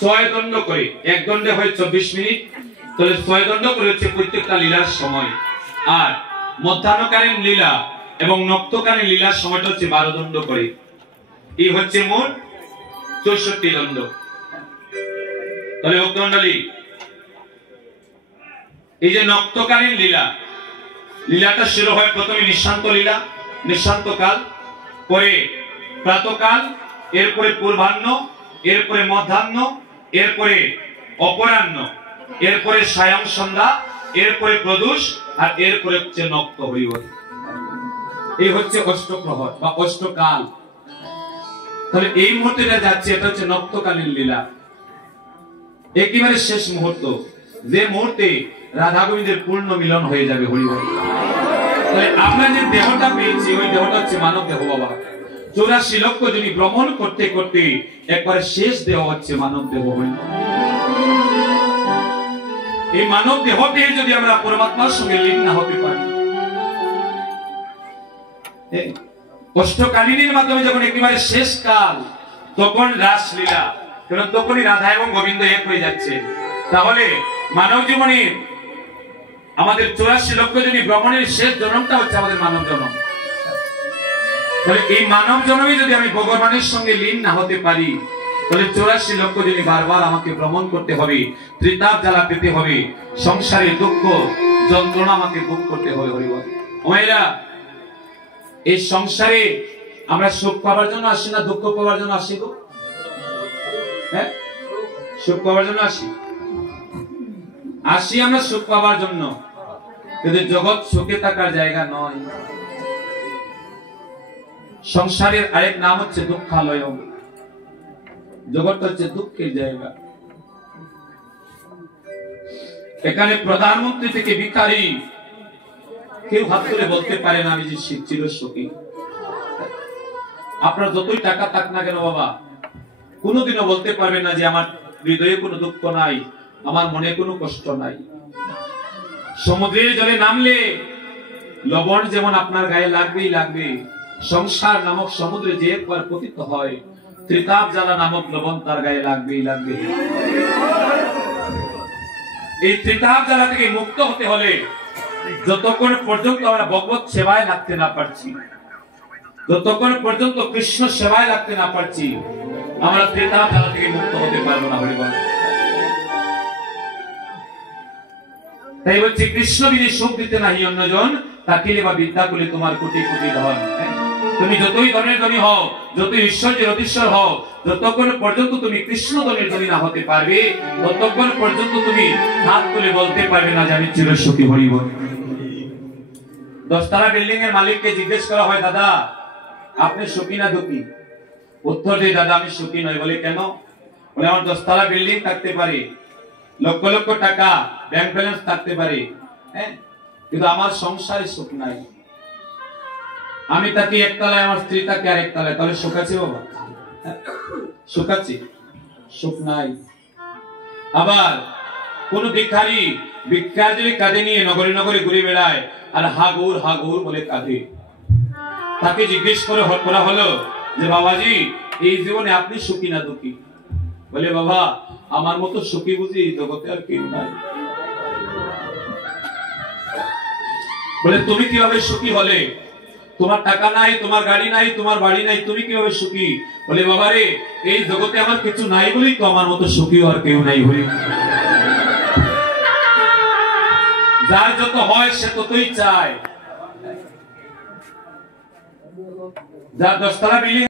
ছয় দণ্ড করে, এক দণ্ডে হয় 24 মিনিট, তাহলে ছয় দণ্ড করে হচ্ছে প্রত্যেকটা লীলার সময়। আর মধ্যাহ্নকালীন লীলা এবং নক্তকালীন লীলার সময়টা হচ্ছে 12 দণ্ড করে। এই হচ্ছে মোট 64 দণ্ড। তাহলে অগ্রণ্ডলী এই যে নক্তকালীন লীলা, লীলাটা শুরু হয় প্রথমে নিঃশান্ত লীলা, নিঃশান্ত কাল, পরে প্রাতকাল, এরপরে পূর্বাহ্ন, এরপরে মধ্যাহ্ন, এরপরে অপরাহ্ন, এরপরে সায়ং সন্ধ্যা, এরপরে প্রদোষ, আর এরপরে হচ্ছে নক্ত হরিবল। এই হচ্ছে অষ্টপ্রহর বা অষ্টকাল। তাহলে এই মুহূর্তে যাচ্ছে এটা হচ্ছে নক্তকালীন লীলা, একেবারে শেষ মুহূর্ত, যে মুহূর্তে রাধা গোবিন্দের পূর্ণ মিলন হয়ে যাবে হরিবল। তাহলে আমরা যে দেহটা পেয়েছি ওই দেহটা হচ্ছে মানব দেহ বাবা। 84 লক্ষ যদি ভ্রমণ করতে করতে একবারে শেষ দেহ হচ্ছে মানব দেহ। এই মানব দেহতে যদি আমরা পরমাত্মার সঙ্গে লীন না হতে পারি, অষ্টকালীনের মাধ্যমে যখন একেবারে শেষ কাল, তখন রাসলীলা, কারণ তখনই রাধা এবং গোবিন্দ এক হয়ে যাচ্ছে। তাহলে মানব জীবনে আমাদের 84 লক্ষ যদি ভ্রমণের শেষ জন্মটা হচ্ছে আমাদের মানব জন্ম। তাহলে এই মানব জন্মে যদি আমি ভগবানের সঙ্গে লীন না হতে পারি, তাহলে 84 লক্ষ যদি বারবার আমাকে ভ্রমণ করতে হবে, ত্রিতাপ জ্বালা পেতে হবে, সংসারের দুঃখ যন্ত্রণা আমাকে ভোগ করতে হবে। হরিবল। ওমেরা এই সংসারে আমরা সুখ পাওয়ার জন্য আসি না দুঃখ পাওয়ার জন্য আসি গো? হ্যাঁ, সুখ পাওয়ার জন্য আসি, আসি আমরা সুখ পাওয়ার জন্য, কিন্তু জগৎ সুখে থাকার জায়গা নয়। সংসারের আরেক নাম হচ্ছে দুঃখালয়, জগৎ হচ্ছে দুঃখের জায়গা। এখানে প্রধানমন্ত্রী থেকে ভিখারি কেউ হাত তুলে বলতে পারে না আমি যে চির সুখী। আপনার যতই টাকা থাক না কেন বাবা, কোনোদিনও বলতে পারবেন না যে আমার হৃদয়ে কোনো দুঃখ নাই, আমার মনে কোনো কষ্ট নাই। সমুদ্রের জলে নামলে লবণ যেমন আপনার গায়ে লাগবেই লাগবে, সংসার নামক সমুদ্রে যে একবার পতিত হয়, ত্রিতাপ জ্বালা নামক লবণ তার গায়ে লাগবেই লাগবে। এই ত্রিতাপ জ্বালা থেকে মুক্ত হতে হলে যতক্ষণ পর্যন্ত আমরা ভগবত সেবায় লাগতে না পারছি, যতক্ষণ পর্যন্ত কৃষ্ণ সেবায় লাগতে না পারছি, আমরা ত্রিতাপ জ্বালা থেকে মুক্ত হতে পারবো না। হরিবল। তাই বলছি কৃষ্ণ বিনে সুখ দিতে নাহি অন্যজন, তাকিলে বা বিদ্যা কুলে তোমার কোটি কোটি ধন। তুমি যতই ধনের ধনী হও, যতই ঐশ্বর্যের অধীশ্বর হও, যতক্ষণ পর্যন্ত তুমি কৃষ্ণ ধনের ধনী না হতে পারবে, ততক্ষণ পর্যন্ত তুমি হাত তুলে বলতে পারবে না যে আমি চির সুখী। হরিবল। 10 তলা বিল্ডিং এর মালিককে জিজ্ঞেস করা হয়, দাদা আপনি সুখী না দুঃখী? উত্তর দেয়, দাদা আমি সুখী নই। বলে কেন? বলে আমার 10 তলা বিল্ডিং থাকতে পারে, লক্ষ লক্ষ টাকা ব্যাংক ব্যালেন্স থাকতে পারে, হ্যাঁ, কিন্তু আমার সংসারে সুখ নাই। আমি থাকি একতলায়, আমার স্ত্রী থাকে আরেক তলায়, তাহলে সুখ আছে বাবা? সুখ আছে? সুখ নাই। আবার কোন ভিখারি ভিক্ষা যদি কাঁধে নিয়ে নগরে নগরে ঘুরে বেড়ায় আর হাগুর হাগুর বলে কাঁধে, তাকে জিজ্ঞেস করা হলো যে বাবাজি এই জীবনে আপনি সুখী না দুঃখী? বলে বাবা আমার মতো সুখী বুঝি জগতে আর কেউ নাই। বলে তুমি কিভাবে সুখী হলে? তোমার টাকা নাই, তোমার গাড়ি নাই, তোমার বাড়ি নাই, তুমি কিভাবে সুখী? বলে বাবা রে এই জগতে আমার কিছু নাই বলেই তো আমার মতো সুখী আর কেউ নাই। হরি যার যত হয় সে ততই চায়। যার 10 তলা বিল্ডিং